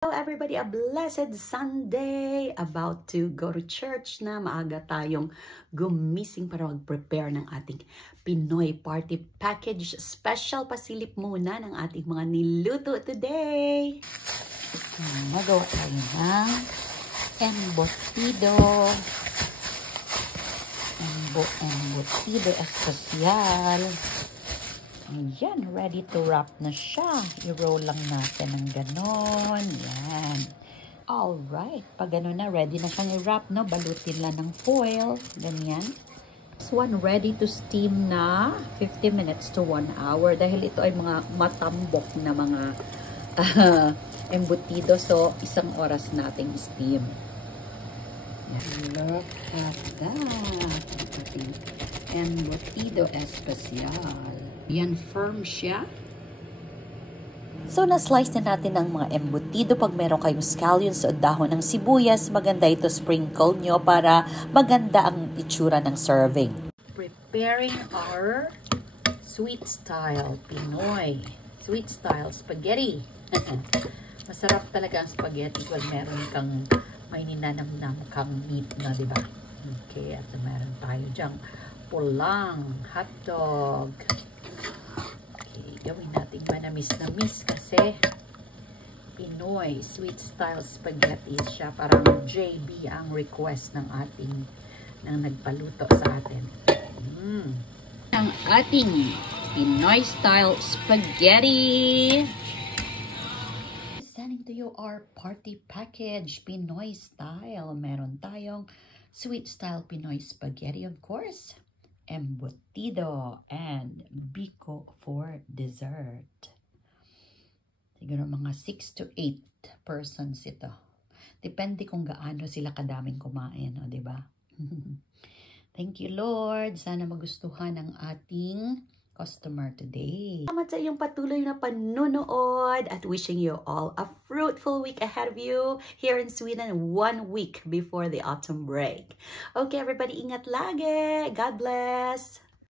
Hello everybody, a blessed Sunday! About to go to church na. Maaga tayong gumising para mag-prepare ng ating Pinoy party package. Special pasilip muna ng ating mga niluto today. Magawa tayo ng embutido. Embutido especial. Ayan, ready to wrap na siya. I-roll lang natin ng ganon. Yan. Alright, pag gano'n na, ready na siyang i-wrap, no? Balutin lang ng foil. Ganyan. This one ready to steam na 50 minutes to 1 hour. Dahil ito ay mga matambok na mga embutido. So, 1 oras nating steam. Yan. Look at that. Ating embutido especial. Yan, firm siya. So, na-slice na natin ang mga embutido. Pag meron kayong scallions o dahon ng sibuyas, maganda ito sprinkle nyo para maganda ang itsura ng serving. Preparing our sweet style Pinoy. Sweet style spaghetti. Masarap talaga ang spaghetti pag meron kang may ninanamnam kang meat na, diba? Okay, at meron tayo dyang pulang hotdog. Gawin natin manamis-namis kasi Pinoy sweet style spaghetti siya. Parang JB ang request ng ating nagpaluto sa atin. Ang ating Pinoy style spaghetti. Sending to you our party package Pinoy style. Meron tayong sweet style Pinoy spaghetti, of course, embutido, and biko for dessert. Siguro mga 6 to 8 persons ito. Depende kung gaano sila kadaming kumain, o diba? Thank you, Lord. Sana magustuhan ng ating customer today. Salamat sa iyong patuloy na panunood at wishing you all a fruitful week ahead of you here in Sweden 1 week before the autumn break. Okay, everybody, ingat lagi. God bless.